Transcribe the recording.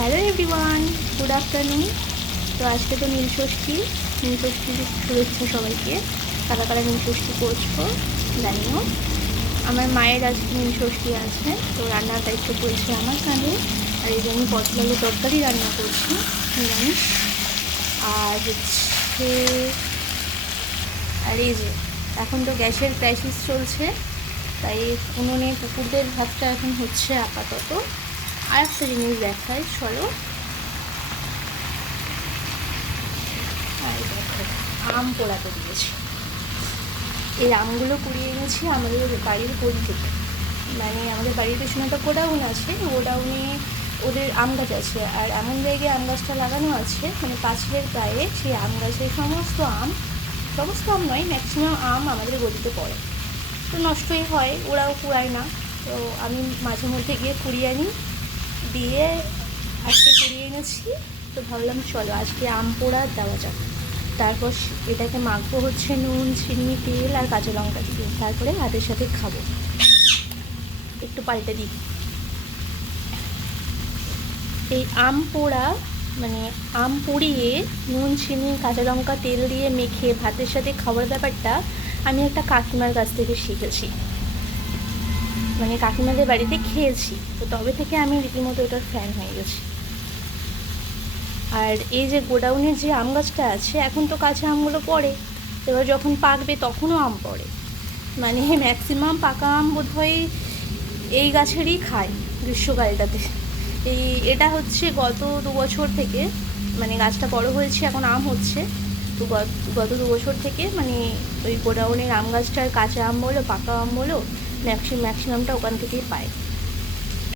Hello everyone, good afternoon. তো আজকে তো নীলষষ্ঠীর শুভেচ্ছা সবাইকে। কারা কারা নীলষষ্ঠী করছো জানিও। আমার মায়ের আজকে নীলষষ্ঠী আছে, তো রান্নার দায়িত্ব পড়েছে আমার কাঁধে। আর এই জন্য পটল আলু তরকারি রান্না করছি নিরামিষ। আর হচ্ছে আর এই যে এখন তো গ্যাসের ক্রাইসিস চলছে, তাই উনুনে কুকুরদের ভাতটা এখন হচ্ছে আপাতত। আর একটা জিনিস দেখায়, চলো। আর দেখো, আম পোড়াতে দিয়েছি। এই আমগুলো কুড়িয়ে এনেছি আমাদের বাড়ির গলি থেকে। মানে আমাদের বাড়ির পেছনে একটা গোডাউন আছে, গোডাউনে ওদের আম গাছ আছে। আর এমন জায়গায় আম গাছটা লাগানো আছে, মানে পাঁচিলের গায়ে সেই আম গাছের সমস্ত আম নয়, ম্যাক্সিমাম আম আমাদের গলিতে পড়ে। তো নষ্টই হয়, ওরাও কুড়ায় না। তো আমি মাঝে মধ্যে গিয়ে কুড়িয়ে আনি, দিয়ে আজকে কুড়িয়ে এনেছি। তো ভাবলাম চলো আজকে আম পোড়া দেওয়া যাক। তারপর এটাকে মাখবো হচ্ছে নুন, চিনি, তেল আর কাঁচা লঙ্কা দিয়ে। তারপরে ভাতের সাথে খাবো। একটু পাল্টে দিই। এই আম পোড়া মানে আম পুড়িয়ে নুন, চিনি, কাঁচা লঙ্কা, তেল দিয়ে মেখে ভাতের সাথে খাওয়ার ব্যাপারটা আমি একটা কাকিমার কাছ থেকে শিখেছি। মানে কাকিমাদের বাড়িতে খেয়েছি, তো তবে থেকে আমি রীতিমতো এটার ফ্যান হয়ে গেছি। আর এই যে গোডাউনের যে আম গাছটা আছে, এখন তো কাঁচা আমগুলো পড়ে, এবার যখন পাকবে তখনও আম পড়ে। মানে ম্যাক্সিমাম পাকা আম বোধহয় এই গাছেরই খায় গ্রীষ্মকালটাতে। এটা হচ্ছে গত 2 বছর থেকে, মানে গাছটা বড় হয়েছে, এখন আম হচ্ছে। তো গত 2 বছর থেকে মানে ওই গোডাউনের আম গাছটার কাঁচা আম বলো পাকা আম বলো ম্যাক্সিমামটা ওখান থেকেই পায়।